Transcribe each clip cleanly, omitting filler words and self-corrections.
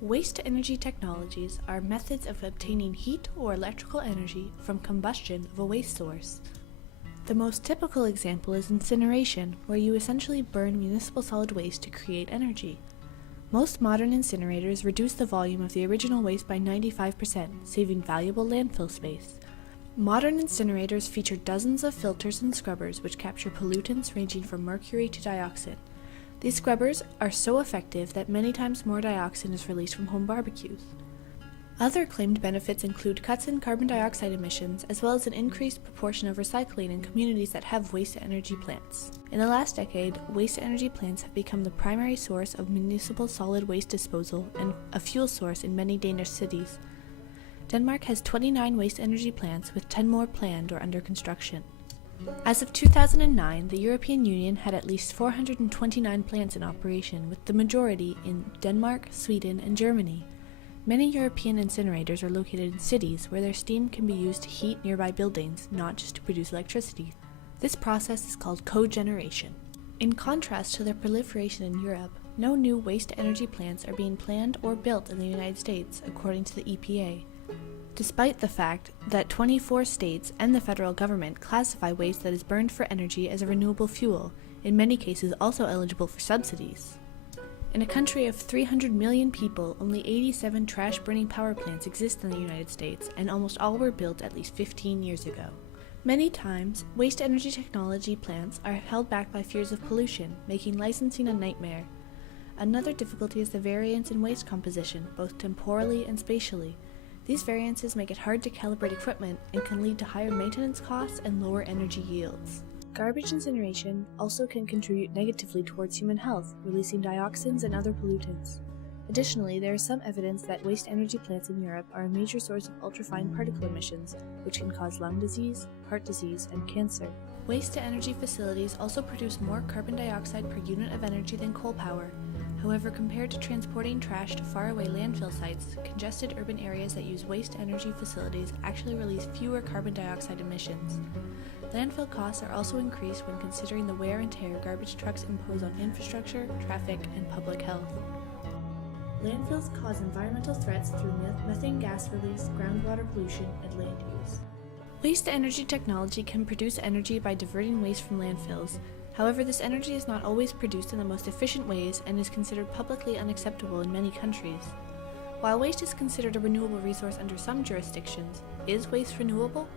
Waste-to-energy technologies are methods of obtaining heat or electrical energy from combustion of a waste source. The most typical example is incineration, where you essentially burn municipal solid waste to create energy. Most modern incinerators reduce the volume of the original waste by 95%, saving valuable landfill space. Modern incinerators feature dozens of filters and scrubbers which capture pollutants ranging from mercury to dioxin. These scrubbers are so effective that many times more dioxin is released from home barbecues. Other claimed benefits include cuts in carbon dioxide emissions, as well as an increased proportion of recycling in communities that have waste-to-energy plants. In the last decade, waste-to-energy plants have become the primary source of municipal solid waste disposal and a fuel source in many Danish cities. Denmark has 29 waste-energy plants, with 10 more planned or under construction. As of 2009, the European Union had at least 429 plants in operation, with the majority in Denmark, Sweden, and Germany. Many European incinerators are located in cities where their steam can be used to heat nearby buildings, not just to produce electricity. This process is called cogeneration. In contrast to their proliferation in Europe, no new waste-to-energy plants are being planned or built in the United States, according to the EPA. Despite the fact that 24 states and the federal government classify waste that is burned for energy as a renewable fuel, in many cases also eligible for subsidies. In a country of 300 million people, only 87 trash-burning power plants exist in the United States, and almost all were built at least 15 years ago. Many times, waste-to-energy technology plants are held back by fears of pollution, making licensing a nightmare. Another difficulty is the variance in waste composition, both temporally and spatially. These variances make it hard to calibrate equipment and can lead to higher maintenance costs and lower energy yields. Garbage incineration also can contribute negatively towards human health, releasing dioxins and other pollutants. Additionally, there is some evidence that waste-energy plants in Europe are a major source of ultrafine particle emissions, which can cause lung disease, heart disease, and cancer. Waste-to-energy facilities also produce more carbon dioxide per unit of energy than coal power. However, compared to transporting trash to faraway landfill sites, congested urban areas that use waste-energy facilities actually release fewer carbon dioxide emissions. Landfill costs are also increased when considering the wear and tear garbage trucks impose on infrastructure, traffic, and public health. Landfills cause environmental threats through methane gas release, groundwater pollution, and land use. Waste-to-energy technology can produce energy by diverting waste from landfills. However, this energy is not always produced in the most efficient ways and is considered publicly unacceptable in many countries. While waste is considered a renewable resource under some jurisdictions, is waste renewable?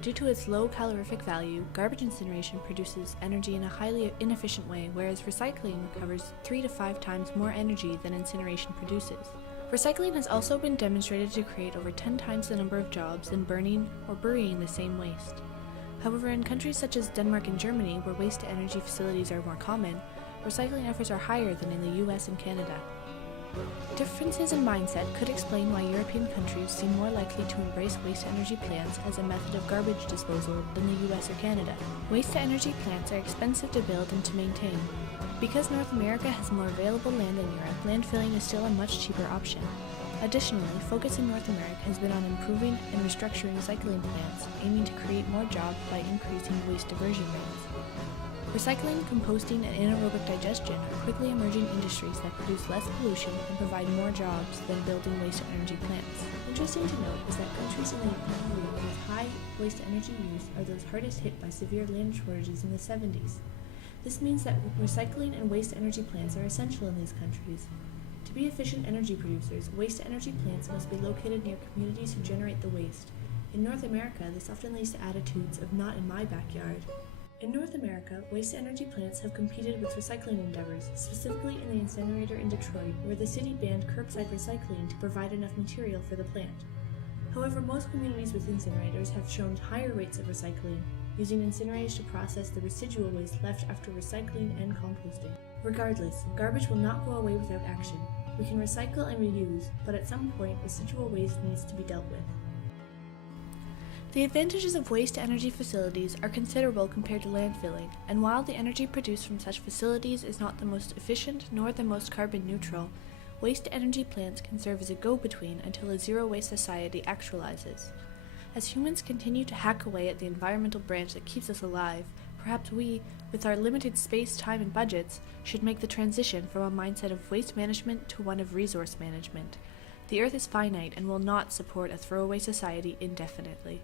Due to its low calorific value, garbage incineration produces energy in a highly inefficient way, whereas recycling recovers 3 to 5 times more energy than incineration produces. Recycling has also been demonstrated to create over 10 times the number of jobs than burning or burying the same waste. However, in countries such as Denmark and Germany, where waste-to-energy facilities are more common, recycling efforts are higher than in the US and Canada. Differences in mindset could explain why European countries seem more likely to embrace waste-to-energy plants as a method of garbage disposal than the US or Canada. Waste-to-energy plants are expensive to build and to maintain. Because North America has more available land than Europe, landfilling is still a much cheaper option. Additionally, focus in North America has been on improving and restructuring recycling plants, aiming to create more jobs by increasing waste diversion rates. Recycling, composting, and anaerobic digestion are quickly emerging industries that produce less pollution and provide more jobs than building waste-to-energy plants. Interesting to note is that countries in the EU with high waste-to-energy use are those hardest hit by severe land shortages in the 70s. This means that recycling and waste-to-energy plants are essential in these countries. To be efficient energy producers, waste-to-energy plants must be located near communities who generate the waste. In North America, this often leads to attitudes of "not in my backyard." In North America, waste-to-energy plants have competed with recycling endeavors, specifically in the incinerator in Detroit, where the city banned curbside recycling to provide enough material for the plant. However, most communities with incinerators have shown higher rates of recycling, using incinerators to process the residual waste left after recycling and composting. Regardless, garbage will not go away without action. We can recycle and reuse, but at some point, residual waste needs to be dealt with. The advantages of waste-to-energy facilities are considerable compared to landfilling, and while the energy produced from such facilities is not the most efficient nor the most carbon neutral, waste-to-energy plants can serve as a go-between until a zero-waste society actualizes. As humans continue to hack away at the environmental branch that keeps us alive, Perhaps we, with our limited space, time, and budgets, should make the transition from a mindset of waste management to one of resource management. The Earth is finite and will not support a throwaway society indefinitely.